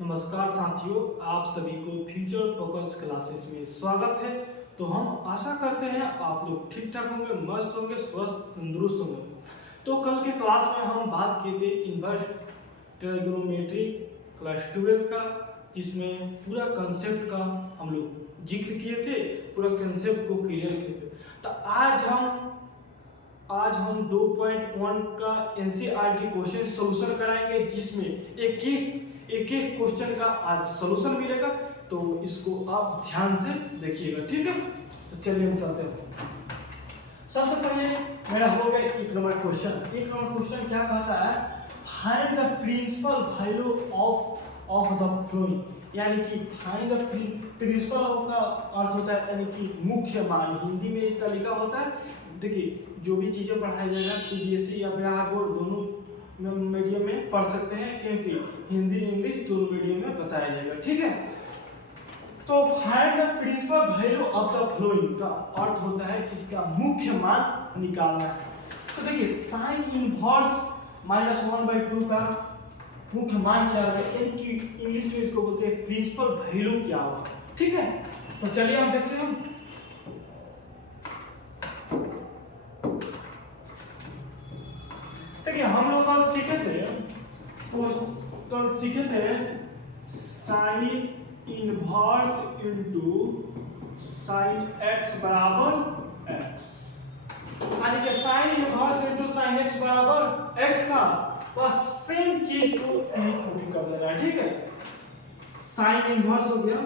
नमस्कार साथियों, आप सभी को फ्यूचर फोकस क्लासेस में स्वागत है। तो हम आशा करते हैं आप लोग ठीक ठाक होंगे, मस्त होंगे, स्वस्थ तंदुरुस्त होंगे। तो कल के क्लास में हम बात किए थे इन्वर्स ट्राइगोनोमेट्री क्लास 12 का, जिसमें पूरा कंसेप्ट का हम लोग जिक्र किए थे, पूरा कंसेप्ट को क्लियर किए थे। तो आज हम 2.1 का एनसीईआरटी क्वेश्चन सॉल्यूशन कराएंगे, जिसमें एक क्वेश्चन का आज सॉल्यूशन मिलेगा। तो इसको आप ध्यान से देखिएगा, ठीक है। तो चलिए हम चलते हैं। सबसे पहले मेरा हो गया एक नंबर क्वेश्चन क्या कहता है, find the principal value of the following, यानी कि फाइंड द प्रिंसिपल का अर्थ होता है यानी कि मुख्य मान। हिंदी में इसका लिखा होता है, देखिए जो भी चीजें पढ़ाई जाएगा सीबीएसई या बिहार बोर्ड दोनों मीडियम में पढ़ सकते हैं, क्योंकि हिंदी इंग्लिश दोनों मीडियम में बताया जाएगा, ठीक है। तो find the principal value of the following का अर्थ होता है इसका मुख्य मान निकालना है। तो देखिए साइन इनवर्स -1/2 का मुख्य मान क्या होगा, यानी कि इंग्लिश में इसको बोलते हैं प्रिंसिपल वैल्यू क्या होगा, ठीक है। तो चलिए हम देखते हैं। देखिए हम लोग कल सीखे थे sine inverse into sine x बराबर एक्स, यानी कि sine inverse into sine x बराबर एक्स का बस सेम चीज को कॉपी कर देना है, ठीक है। साइन इनवर्स हो गया,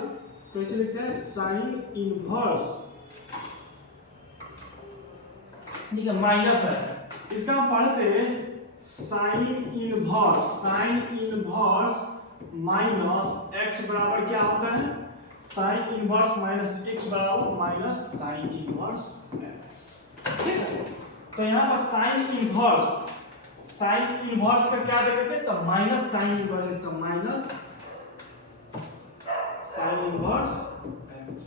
कैसे लिखते हैं, साइन इनवर्स, ठीक है, माइनस है, इसका हम पढ़ते हैं साइन इनवर्स माइनस एक्स बराबर क्या होता है, साइन इनवर्स माइनस एक्स बराबर माइनस साइन इनवर्स एक्स, ठीक है। तो यहाँ पर साइन इनवर्स का क्या दे देते हैं, तो माइनस साइन इनवर्स, तो माइनस साइन इनवर्स एक्स।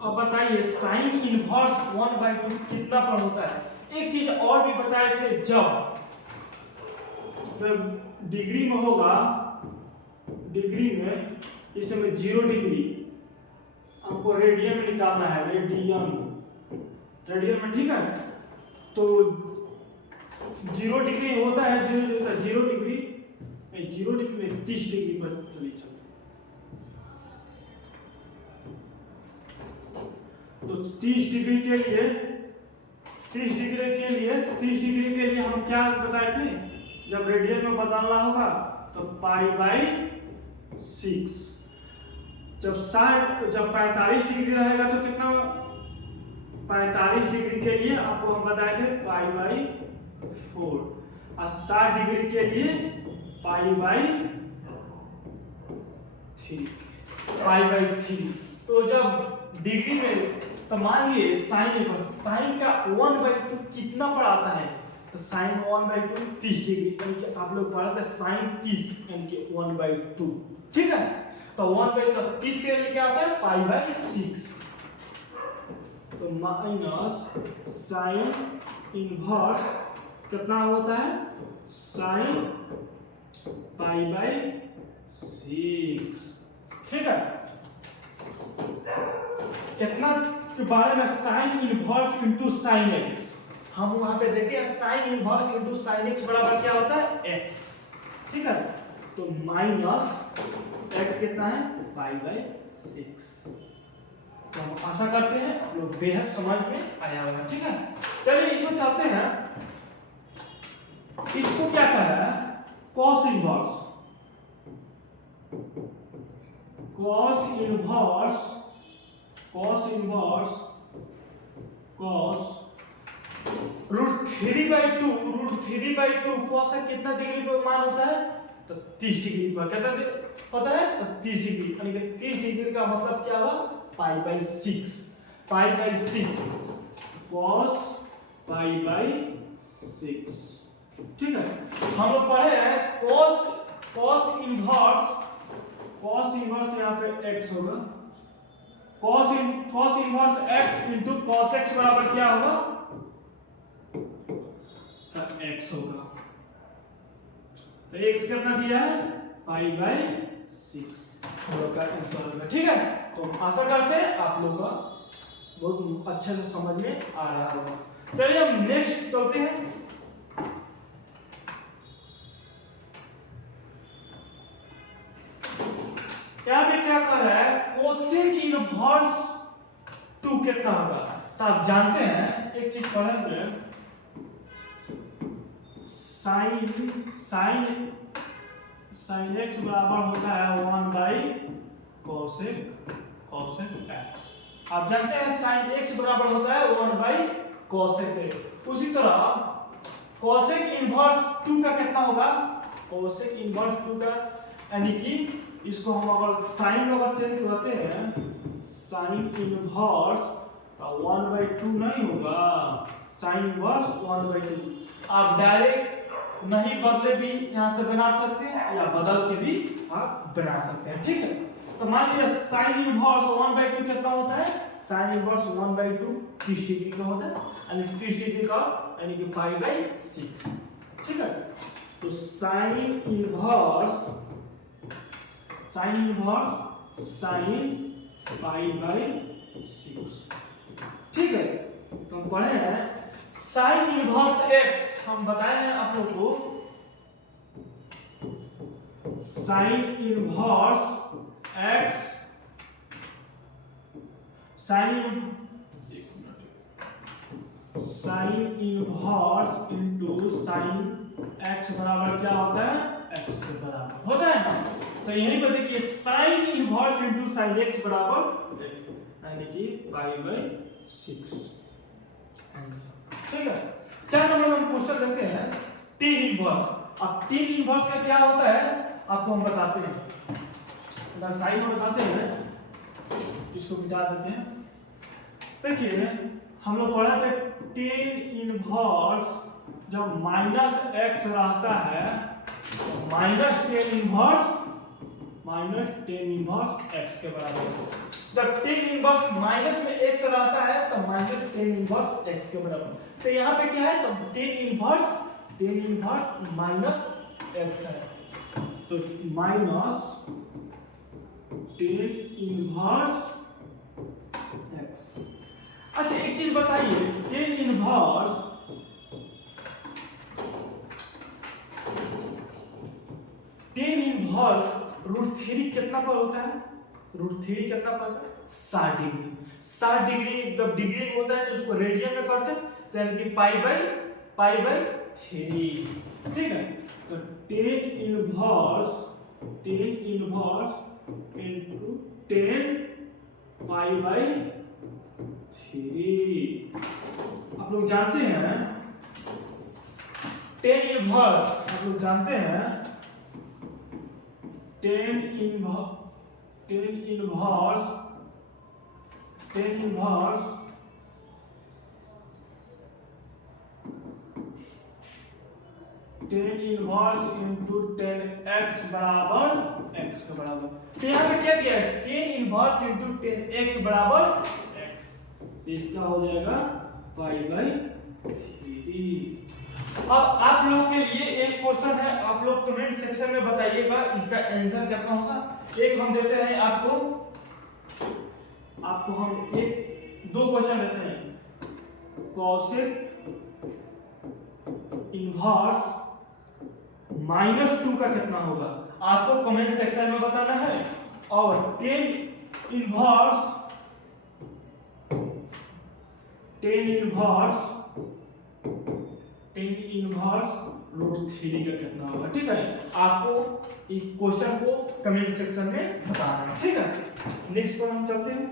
अब बताइए साइन इनवर्स 1/2 कितना पर होता है। एक चीज और भी बताए थे, जब डिग्री में होगा, डिग्री में इस समय 0 डिग्री, हमको रेडियन में निकालना है, रेडियन में, ठीक है। तो 0 डिग्री होता है, 0 डिग्री में 30 डिग्री पर चली जाए। तो 30 डिग्री के लिए हम क्या बताए थे, जब रेडियन में बदलना होगा तो π/6। जब 45 डिग्री रहेगा तो कितना, 45 डिग्री के लिए आपको हम बताए थे π/4, और 60 डिग्री के लिए π/3। तो जब डिग्री में, तो मान लिए साइन का 1/2 कितना पर आता है, तो साइन 1/2 30 डिग्री, यानी कि आप लोग पढ़ा था साइन 30 यानी कि 1/2, ठीक है। तो 1/30 के लिए क्या आता है, π/6। तो माइनस साइन इनवर्स कितना होता है, साइन π/6, ठीक है। इतना के बारे में sine inverse into sine x, हम वहां पे देखे sine inverse into sine x बराबर क्या होता है, एक्स, ठीक है। तो माइनस एक्स कितना है, π/6। तो हम आशा करते हैं आप लोग बेहद समझ में आया होगा, ठीक है। चलिए इसमें चलते हैं। इसको क्या कह रहा है, cos इनवर्स √3/2 cos का कितना डिग्री पर मान होता है, तो 30 डिग्री पर कितना होता है, तो 30 डिग्री, यानी कि 30 डिग्री का मतलब क्या हुआ, π/6 cos π/6, ठीक है। हम लोग पढ़े हैं cos इनवर्स यहाँ पे x होगा, cos inverse x into cos x बराबर क्या होगा, x होगा। तो x कितना दिया है पाई बाई 6 हम लोग का आंसर होगा। ठीक है, तो आशा करते हैं आप लोग का बहुत अच्छे से समझ में आ रहा होगा। चलिए हम नेक्स्ट चलते हैं। यहाँ पे क्या कह रहा है कोसेक इनवर्स 2 कितना होगा। तो आप जानते हैं एक चीज पढ़ेंगे, साइन एक्स बराबर होता है 1 बाई कोसेक एक्स। आप जानते हैं साइन एक्स बराबर होता है 1 बाई कोसेक एक्स। उसी तरह कोसेक इनवर्स 2 का कितना होगा, कोसेक इनवर्स 2 का, यानी कि इसको हम अगर साइन में अगर चेंज करते हैं, साइन इनवर्स 1/2 नहीं होगा, साइन इनवर्स 1/2। आप डायरेक्ट नहीं बदले भी यहाँ से बना सकते हैं या बदल के भी आप बना सकते हैं। ठीक है, तो मान लीजिए साइन इनवर्स 1/2 कितना होता है, साइन इनवर्स 1/2 30 डिग्री का होता है, यानी 30 डिग्री का यानी कि पाई बाई 6। ठीक है, तो sine inverse sine pi by 6। ठीक है, तो हम पढ़े हैं साइन इनवर्स x, हम बताए हैं आप लोग को sine inverse x sine inverse into sine x बराबर क्या होता है, x के बराबर होता है। तो यहीं पर देखिए sine inverse into sine x बराबर यानी कि पाई बाई 6 आंसर। ठीक है, 4 नंबर में हम क्वेश्चन देखते हैं tan इनवर्स। अब tan इनवर्स का क्या होता है आपको हम बताते हैं, साइन में बताते हैं, इसको बुझा देते हैं। देखिए हम लोग पढ़ा थे tan इनवर्स जब -x रहता है tan इनवर्स x के बराबर। जब tan इनवर्स माइनस में x रहता है तो tan इनवर्स x के बराबर। तो यहाँ पे क्या है, तो tan इनवर्स माइनस x है, तो माइनस tan इनवर्स x। अच्छा एक चीज बताइए, tan इनवर्स √3 कितना पर होता है, √3 कितना पर होता है 60 डिग्री। 60 डिग्री जब डिग्री होता है तो उसको रेडियन में करते हैं, तो यानी कि पाई बाई 3। ठीक है, तो tan inverse into 10 pi by 3। आप लोग जानते हैं tan इनवर्स, आप लोग जानते हैं tan इनवर्स इनटू 10x बराबर x के बराबर। तो यहाँ पे क्या दिया है, tan इनवर्स इनटू 10x बराबर x, तो इसका हो जाएगा पाई बाई 3। अब आप लोगों के लिए एक क्वेश्चन है, आप लोग कमेंट सेक्शन में बताइएगा इसका आंसर कितना होगा। एक हम देते हैं आपको हम एक 2 क्वेश्चन देते हैं, कोसेक इनवर्स -2 का कितना होगा, आपको कमेंट सेक्शन में बताना है। और tan इनवर्स √3 का कितना होगा। ठीक है, आपको इस क्वेश्चन को कमेंट सेक्शन में बताना है। ठीक है, नेक्स्ट पर हम चलते हैं।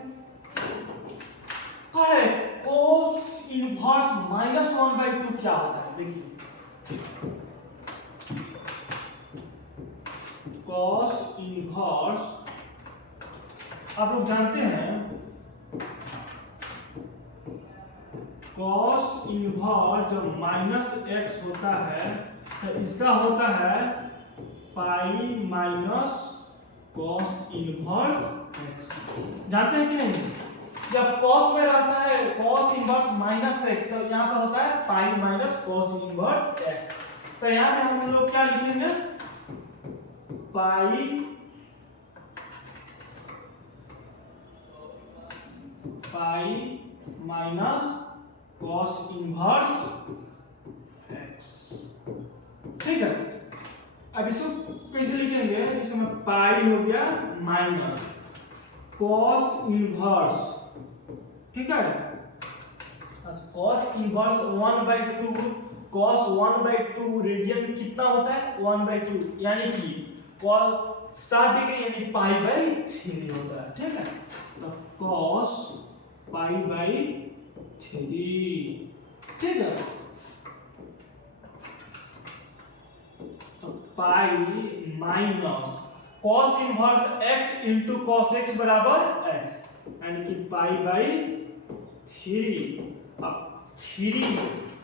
क्या है cos इनवर्स -1/2 क्या होता है, देखिए cos इनवर्स आप लोग जानते हैं cos इनवर्स जब -x होता है तो इसका होता है pi minus cos inverse x। जानते हैं कि नहीं, जब cos में रहता है cos इनवर्स -x तो यहाँ पे होता है pi minus cos inverse x। तो यहाँ पे हम लोग क्या लिखेंगे, pi minus cos inverse x. ठीक है, अब इसको कैसे लिखेंगे, जिसमें पाई हो गया माइनस कॉस इनवर्स, ठीक है, कॉस इनवर्स 1/2, कॉस 1/2 रेडियन में कितना होता है 1/2, यानी कि कॉस 60 डिग्री यानी पाई/3 होता है। ठीक है, तो कॉस पाई/3। ठीक है, तो pi minus cos inverse x into cos x बराबर x, यानी कि पाई/3। अब 3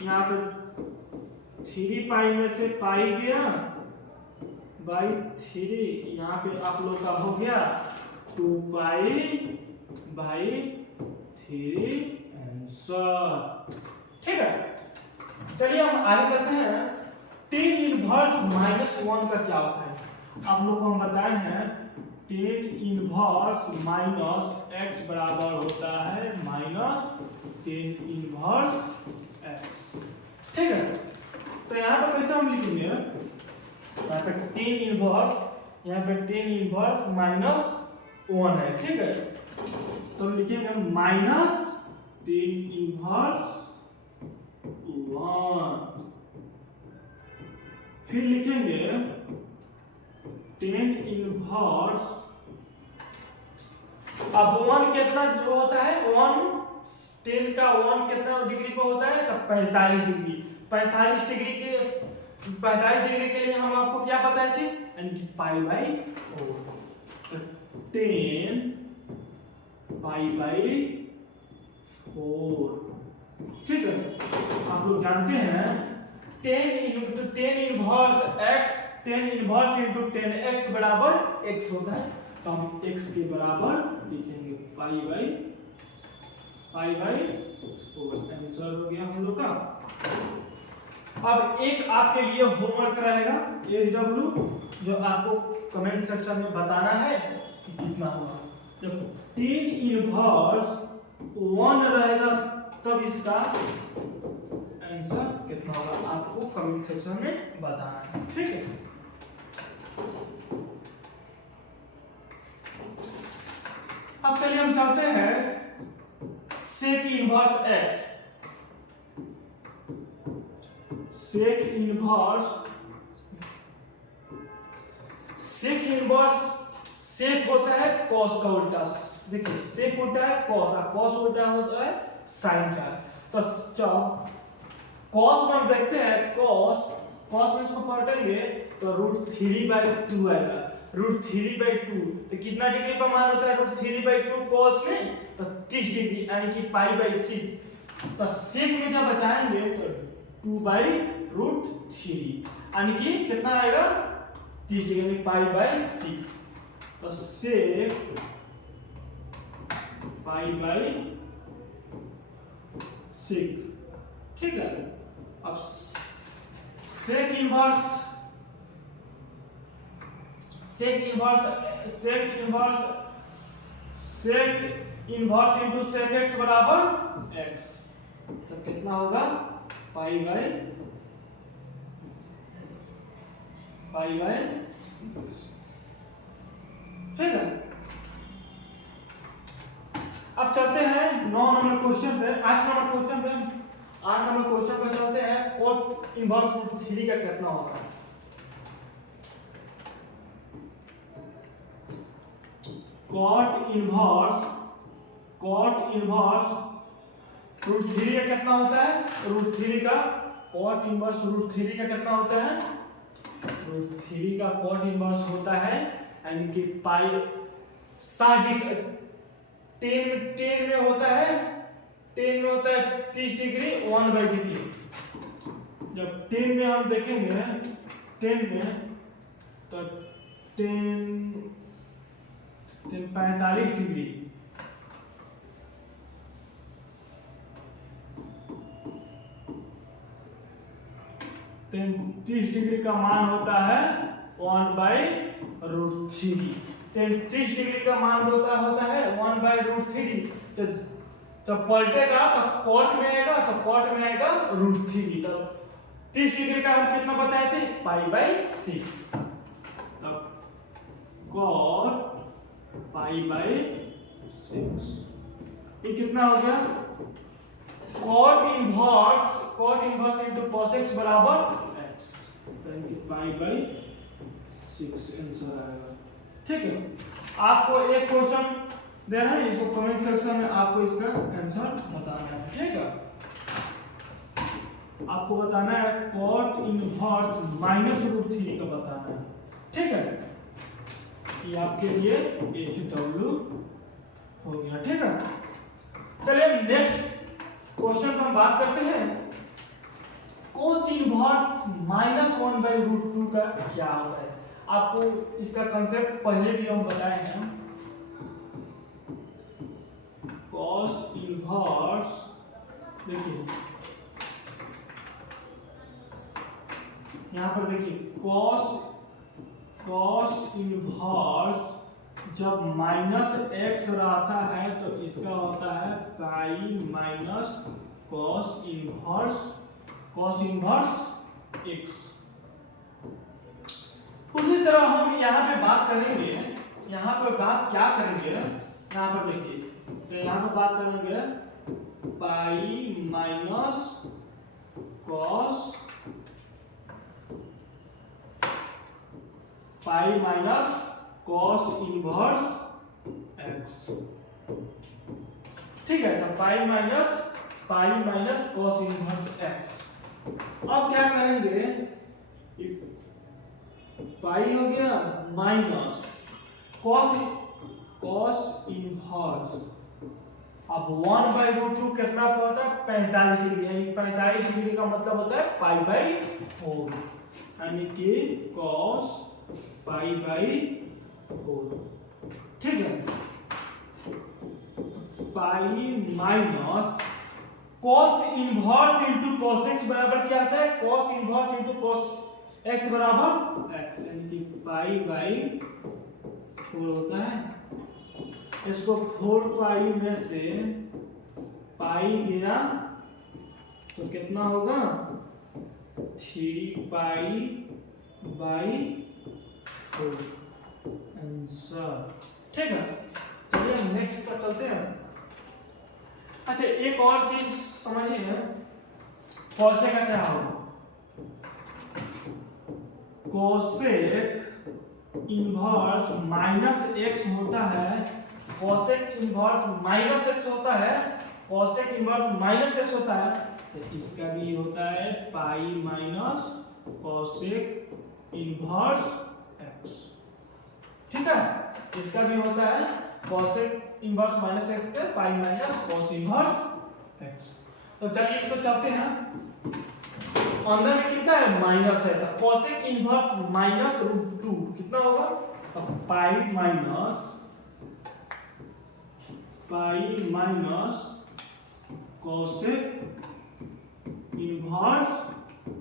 यहाँ पे 3 पाई में से पाई गया बाई 3, यहाँ पे आप लोग का हो गया 2 पाई/3 आंसर। ठीक है, चलिए हम आगे चलते हैं। tan इनवर्स -1 का क्या होता है, आप लोग को हम बताए हैं tan इनवर्स माइनस x बराबर होता है माइनस tan इनवर्स x। ठीक है, तो यहाँ पर कैसे हम लिखेंगे, यहाँ पे tan इनवर्स, यहाँ पे tan इनवर्स -1 है। ठीक है, तो लिखेंगे माइनस tan इनवर्स 1, फिर लिखेंगे tan इनवर्स, अब 1 कितना होता है, 1 tan का 1 कितना डिग्री पे होता है, तब 45 डिग्री। 45 डिग्री के लिए हम आपको क्या बताए थे, यानी कि पाई/4, तो tan पाई/4। ठीक है, आप लोग जानते हैं tan inverse into tan x बराबर x होता है, तो हम x के बराबर लिखेंगे पाई/4। आंसर हो गया हम लोग का। अब एक आपके लिए होमवर्क रहेगा SW, जो आपको कमेंट सेक्शन में बताना है कि कितना होगा। जब tan इनवर्स 1 रहेगा तब इसका आंसर कितना होगा, आपको कमेंट सेक्शन में बताना है। ठीक है, अब चलिए हम चलते हैं sec inverse x। sec inverse sec होता है cos का उल्टा। देखिए sec होता है cos, और cos उल्टा होता है sin का। तो जब cos में हम देखते हैं cos में इसको पलटेंगे तो √3/2 आएगा। √3/2 तो कितना डिग्री का मान होता है √3/2 cos में, तो 30 डिग्री, यानी कि पाई/6। तो sec में जब बचाएंगे तो 2/√3, यानी कि कितना आएगा 30 डिग्री, यानी पाई/6। तो sec पाई/6। ठीक है, अब sec inverse into sec x बराबर x, तो कितना होगा पाई/6। ठीक है, अब चलते हैं 9 नंबर क्वेश्चन पे। 8 नंबर क्वेश्चन पे चलते हैं। cot इनवर्स √3 का कितना होता है। cot इनवर्स √3 का कितना होता है, √3 का cot इनवर्स √3 का कितना होता है, √3 का cot इनवर्स होता है, यानी कि पाई 10 में होता है 30 डिग्री 1/3। जब 10 में हम देखेंगे 10 में तो 45 डिग्री, 30 डिग्री का मान होता है 1/√3। 33 डिग्री का मान होता है 1/√3। तो पलटेगा तो कॉट में आएगा, तो कॉट में आएगा √3। तो 30 डिग्री का हम कितना बताए थे, π/6। तब कॉट π/6 ये कितना हो गया, cot inverse into cos x बराबर x, यानी π/6 आंसर आएगा। ठीक है, आपको एक क्वेश्चन देना है, इसको कमेंट सेक्शन में आपको इसका आंसर बताना है। ठीक है, आपको बताना है cot इनवर्स -√3 का बताना है। ठीक है, ये आपके लिए HW हो गया। ठीक है, चलिए नेक्स्ट क्वेश्चन पर हम बात करते हैं, cos इनवर्स -1/√2 का क्या होता है। आपको इसका कंसेप्ट पहले भी हम बताए हैं। cos इनवर्स, देखिए यहां पर देखिए cos इनवर्स जब -x रहता है तो इसका होता है pi minus cos inverse x। उसी तरह हम यहाँ पे बात करेंगे, यहाँ पर बात क्या करेंगे, यहाँ पर देखिए, तो यहाँ पर बात करेंगे pi minus cos inverse x। ठीक है, तो pi minus cos inverse x। अब क्या करेंगे, पाई हो गया माइनस cos इनवर्स, अब 1/√2 कितना होता है, 45 डिग्री, यानी 45 डिग्री का मतलब होता है π/4, यानी कि cos π/4। ठीक है, pi minus cos inverse into cos x बराबर क्या आता है, cos inverse into cos x बराबर x, यानी कि π/4 होता है। इसको 4 में से पाई गया तो कितना होगा, 3π/4 आंसर। ठीक है, चलिए हम नेक्स्ट पर चलते हैं। अच्छा, एक और चीज समझिए, कॉसेक का क्या होगा, कॉसेक इनवर्स -x होता है, कॉसेक इनवर्स -x होता है, कॉसेक इनवर्स -x होता है, तो इसका भी होता है pi minus cosec inverse x। ठीक है, इसका भी होता है कॉसेक इनवर्स -x के pi minus cos inverse x। तो चलिए इसको चलते हैं, अंदर में कितना है, माइनस है, तो cosec इनवर्स -√2 कितना होगा, तो पाई माइनस cosec इनवर्स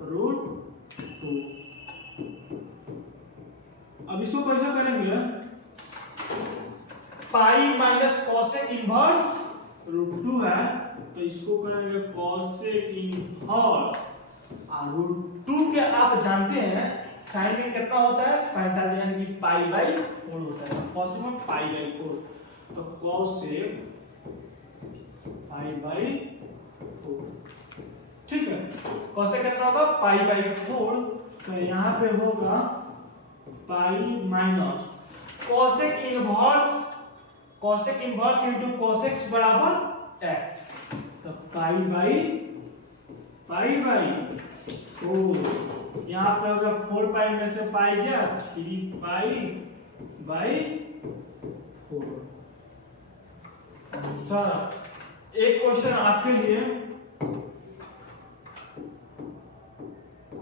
√2। अब इसको कैसे करेंगे, पाई माइनस cosec इनवर्स √2 है, तो इसको करेंगे cosec इनवर्स √2 के आप जानते हैं साइन में कितना होता है, 45, यानी कि π/4 होता है, cosec में π/4, तो cosec π/4। ठीक है, cosec कितना होगा, π/4, तो यहाँ पे होगा pi minus cosec inverse into cos x बराबर x, तो π/4। यहाँ पे होगा 4π में से पाई गया 3π/4। सर एक क्वेश्चन आपके लिए,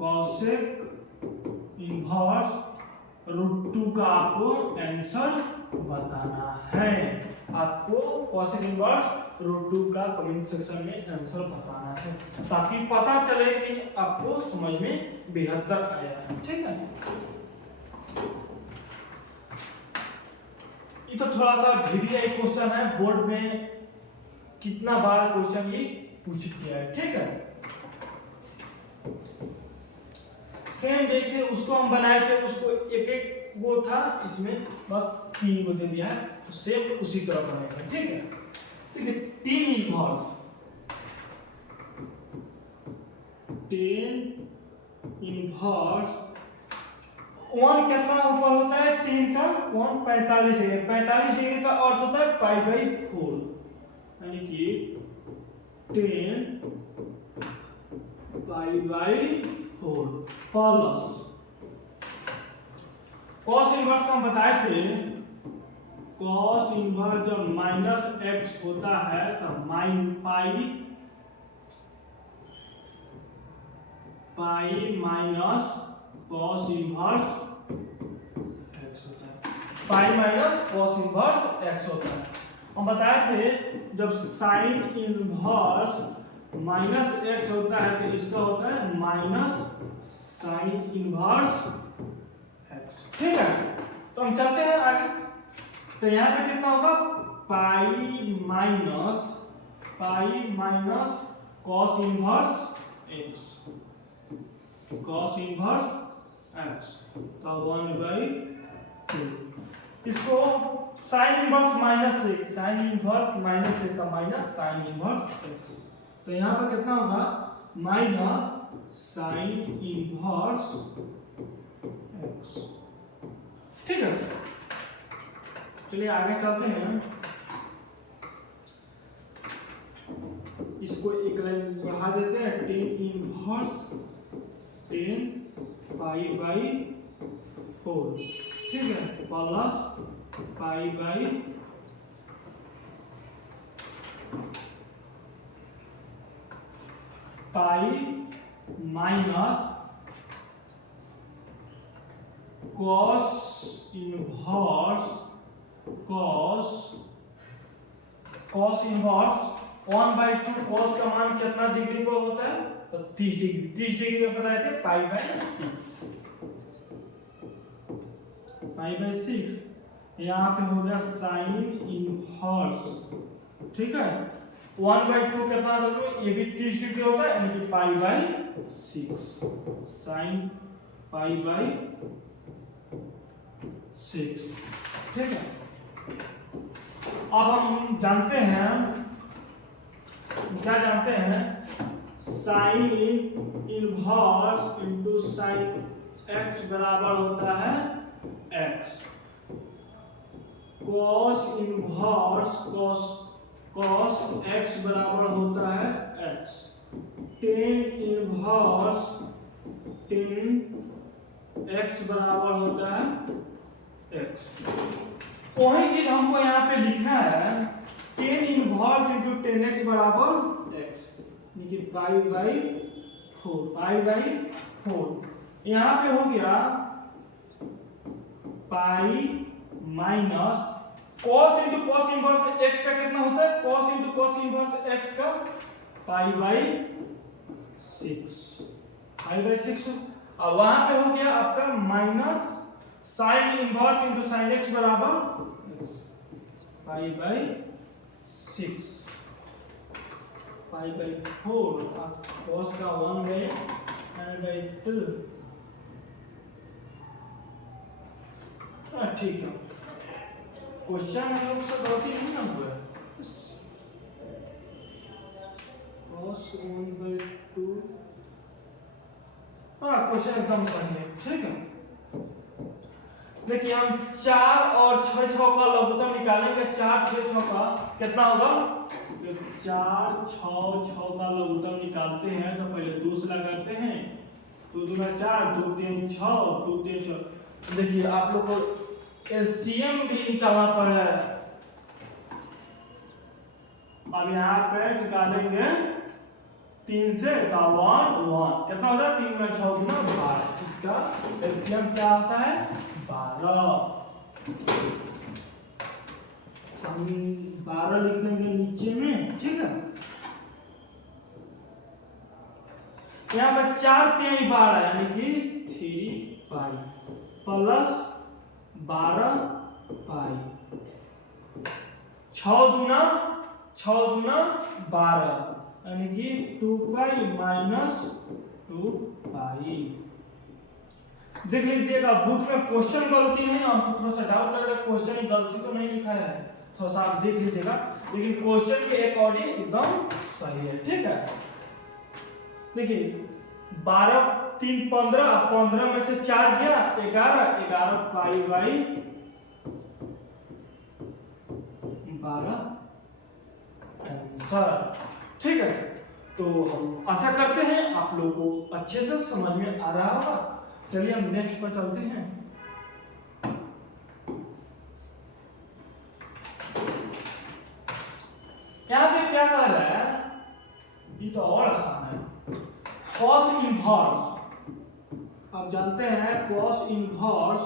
cosec इनवर्स √2 का आपको आंसर बताना है। आपको cosec इनवर्स √2 का कमेंट सेक्शन में आंसर बताना है, ताकि पता चले कि आपको समझ में बेहतर आया है। ठीक है, तो थोड़ा सा VVI क्वेश्चन है, बोर्ड में कितना बार क्वेश्चन ये पूछ किया है, ठीक है। सेम जैसे उसको हम बनाए थे, उसको एक एक वो था, इसमें बस 3 को दे दिया है, तो सेम उसी तरह बनेगा, ठीक है। देखिए 10 इनवर्स 1 कितना ऊपर होता है 10 का 1 45 डिग्री, 45 डिग्री का अर्थ होता है π/4, यानी कि 10 π/4 प्लस cos इनवर्स का हम बताए थे, cos इनवर्स जब -x होता है तब pi minus cos inverse x होता है, pi minus cos inverse x होता है। हम बताए थे जब sin इनवर्स -x होता है तो इसका होता है माइनस sin इनवर्स x, ठीक है। तो हम चलते हैं आगे, तो यहाँ पे कितना होगा pi minus cos inverse x, cos inverse x, तो 1/2। इसको sin इनवर्स -6, sin इनवर्स -6 का माइनस sin इनवर्स x, तो यहाँ पर कितना होगा माइनस sin इनवर्स x, ठीक है। चलिए आगे चलते हैं, इसको एक लाइन बढ़ा देते हैं, 10 इनवर्स 10 π/4, ठीक है, plus pi minus cos inverse 1/2 cos का मान कितना डिग्री पर होता है, तो 30 डिग्री, 30 डिग्री का बताए थे π/6, यहाँ पे हो गया sin इनवर्स, ठीक है। 1/2 कितना होगा, ये भी 30 डिग्री होता है, यानी कि π/6, sin π/6, ठीक है। अब हम जानते हैं, क्या जानते हैं, sine inverse into sine x बराबर होता है x, cos inverse cos x बराबर होता है x, tan inverse tan x बराबर होता है x। वही चीज हमको यहाँ पे लिखना है, tan inverse into tan x बराबर x, यानी कि π/4, यहाँ पे हो गया pi minus cos into cos inverse x का कितना होता है, cos into cos inverse x का π/6, और वहां पे हो गया आपका minus sine inverse into sine x बराबर π/6, π/4 cos का 1/2, ठीक है। क्वेश्चन हम लोग से बहुत ही नहीं हुआ है, cos 1/2, क्वेश्चन एकदम सही है, ठीक है। देखिए हम 4 और 6 का लघुत्तम निकालेंगे, 4 6 का कितना होगा, 4 6 का लघुत्तम निकालते हैं तो पहले 2 से लगाते हैं, 2 दूना 4, 2 3 6, 2 3 6। देखिए आप लोग को एलसीएम भी निकालना पड़ा है, अब यहाँ पे निकालेंगे 3 से, तो 1 कितना होता है, 3 में 6 गुना 12, इसका एलसीएम क्या होता है 12, हम 12 लिख देंगे नीचे में, ठीक है। यहाँ पे 4 3 12, यानी कि 3 पाई प्लस 12 पाई, 6 दूना 12 यानी कि 2 माइनस 2 देख लीजिएगा बुक में क्वेश्चन गलती नहीं, आपको थोड़ा सा डाउट लग रहा है क्वेश्चन ही गलती तो नहीं लिखा है, थोड़ा सा आप देख लीजिएगा, लेकिन क्वेश्चन के अकॉर्डिंग एकदम सही है। ठीक है, देखिए 12 3 15, 15 में से 4 गया 11, 11 पाई बाई 12 आंसर। ठीक है, तो हम आशा करते हैं आप लोगों को अच्छे से समझ में आ रहा होगा। चलिए हम नेक्स्ट पर चलते हैं। यहाँ पे क्या कह रहा है, ये तो और आसान है, cos इनवर्स। आप जानते हैं cos इनवर्स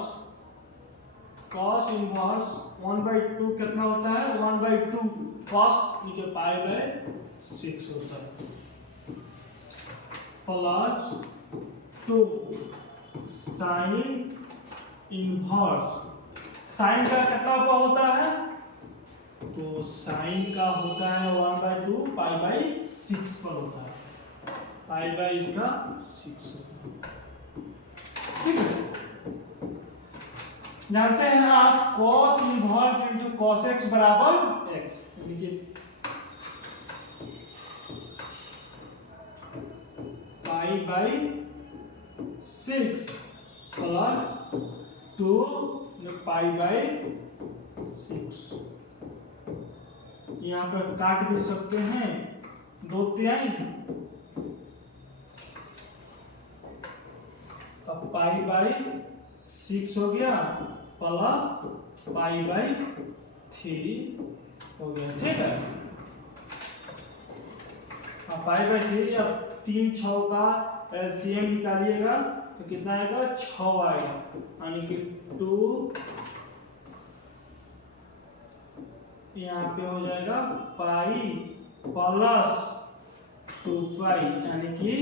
1/2 कितना होता है, 1/2 cos नीचे पाई बाय 6 होता है, प्लस 2 साइन इनवर्स। साइन का कितना होता है, तो साइन का होता है 1/2 पाई बाय 6 पर होता है, पाई बाय इसका 6 होता है। ठीक है, जानते हैं आप cos inverse into cos x बराबर x, यानी कि pi by 6 plus 2 pi by 6। यहाँ पर काट भी सकते हैं, 2/3 तब पाई बाय 6 हो गया प्लस पाई बाय 3 हो गया। ठीक है, अब पाई बाय 3, अब 3 6 का एलसीएम निकालिएगा तो कितना आएगा, 6 आएगा, यानी कि 2 यहाँ पे हो जाएगा पाई प्लस 2 पाई, यानी कि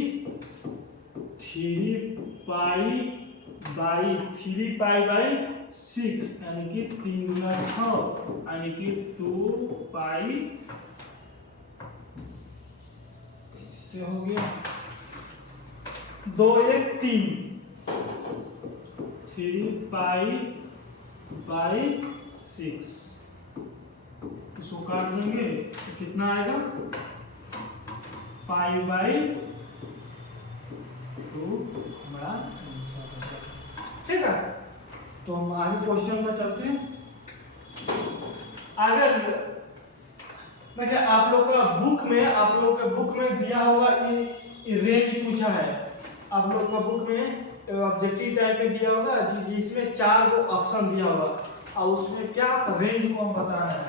3 पाई बाई 6, यानी कि 3 गुना 6, यानी कि 2 पाई इससे हो गया 2 1 3, 3 पाई बाई 6, इसको काट देंगे तो कितना आएगा, पाई बाई 2 हमारा आंसर होगा। ठीक है, तो हम आगे क्वेश्चन में चलते हैं। अगर देखिए आप लोग का बुक में दिया होगा, ये रेंज पूछा है आप लोग का बुक में ऑब्जेक्टिव टाइप में दिया होगा, जिसमें 4 को ऑप्शन दिया होगा और उसमें क्या रेंज को हम बताना है।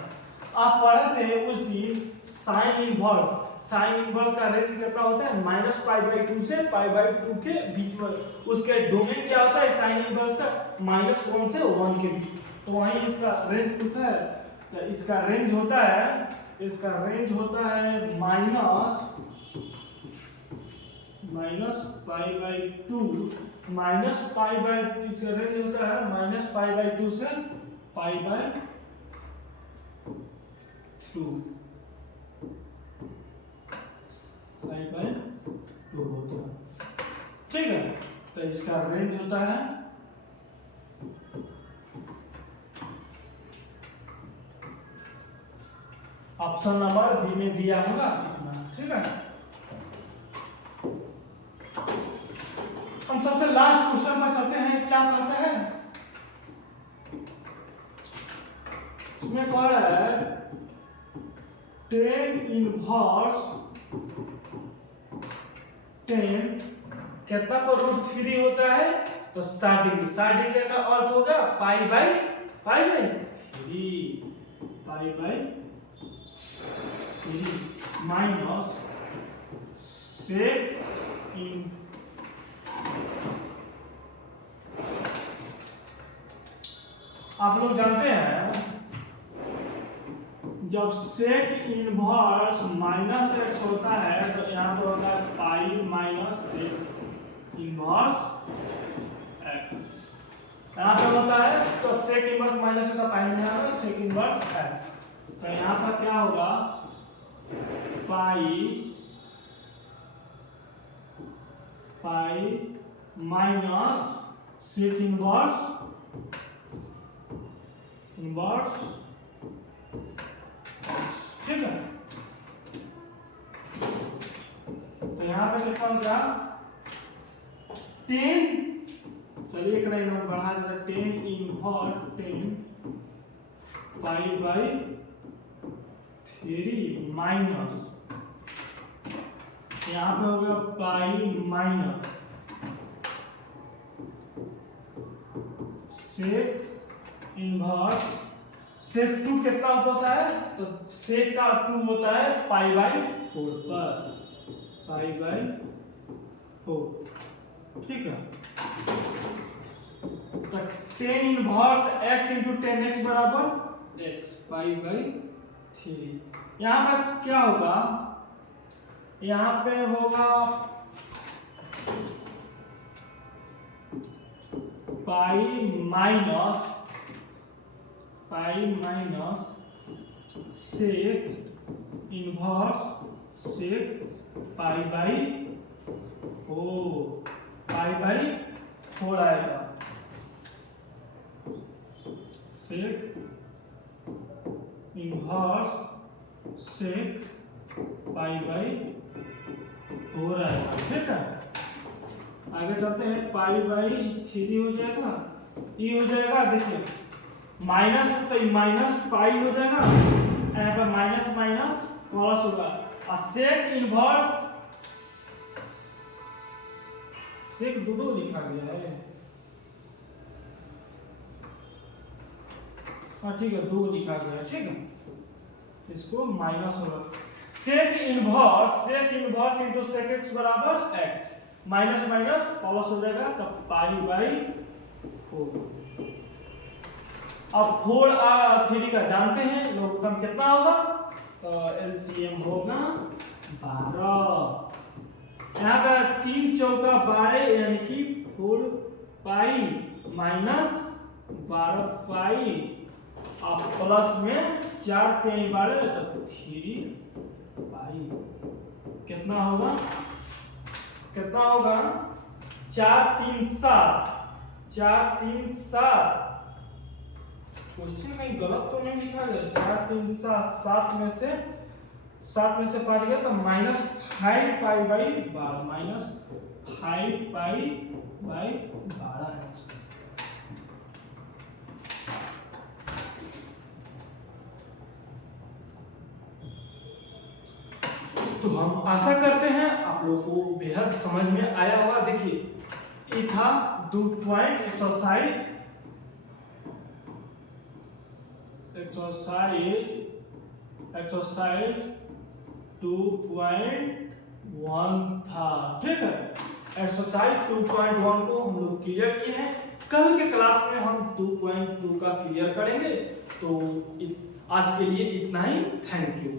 आप पढ़े थे उस दिन साइन इनवर्स का रेंज कितना होता है, -π/2 से π/2 के बीच में, उसके डोमेन क्या होता है साइन इनवर्स का, -1 से 1 के बीच, तो वहीं इसका रेंज पूछा है, तो इसका रेंज होता है -π/2, इसका रेंज होता है -π/2 से π/2 होता है। ठीक है, तो इसका रेंज होता है ऑप्शन नंबर बी में दिया होगा इतना। ठीक है, हम सबसे लास्ट क्वेश्चन पर चलते हैं। क्या कहते हैं इसमें, कह रहा है tan इनवर्स 10 कितना को √3 होता है, तो 60 डिग्री। 60 डिग्री का अर्थ होगा π/3 माइनस सेक इन, आप लोग जानते हैं जब सेक इनवर्स -x होता है तो यहाँ पर होता है pi minus sec inverse x। यहाँ पे होता है तो सेक इनवर्स माइनस का पाई में आएगा सेक इनवर्स एक्स। तो यहाँ पर क्या होगा पाई माइनस सेक इनवर्स ठीक है। तो यहाँ पे कितना हो गया 10, चलिए एक लाइन और बढ़ा देते 10 इनवर्स 10 पाई बाई 3 माइनस यहाँ पे हो गया पाई माइनस सेक इनवर्स सेक 2 कितना होता है तो सेक का 2 होता है पाई बाई 4 पर पाई बाई 4 ठीक है। तो 10 इनवर्स x इंटू 10x बराबर x पाई बाई 3। यहाँ पर क्या होगा यहाँ पे होगा pi minus sec inverse sec pi by 4 आएगा सेक इनवर्स सेक पाई बाई 4 आएगा ठीक है। आगे चलते हैं पाई बाई 3 हो जाएगा ये हो जाएगा देखिए माइनस तो माइनस पाई हो जाएगा यहाँ पर माइनस माइनस प्लस होगा और सेक इनवर्स सेक दो लिखा गया है हाँ ठीक है 2 लिखा गया है ठीक है। इसको माइनस होगा sec inverse into sec X बराबर एक्स माइनस माइनस प्लस हो जाएगा तब पाई बाई 4। अब 4 और 3 का जानते हैं लघुत्तम कितना होगा तो एलसीएम होगा 12। यहाँ पे 3 चौका 12 यानी कि 4 पाई माइनस 12 पाई अब प्लस में 4 3 12 तो 3 पाई कितना होगा 4 3 7 क्वेश्चन में गलत तो नहीं लिखा गया 4 3 7 में से 5 गया तो minus 5 pi by 12 minus 5 pi by 12 है। तो हम आशा करते हैं आप लोगों को बेहद समझ में आया होगा। देखिए ये था 2 पॉइंट एक्सरसाइज 2.1 था ठीक है। एक्सरसाइज 2.1 को हम लोग क्लियर किए हैं। कल के क्लास में हम 2.2 का क्लियर करेंगे। तो आज के लिए इतना ही। Thank you.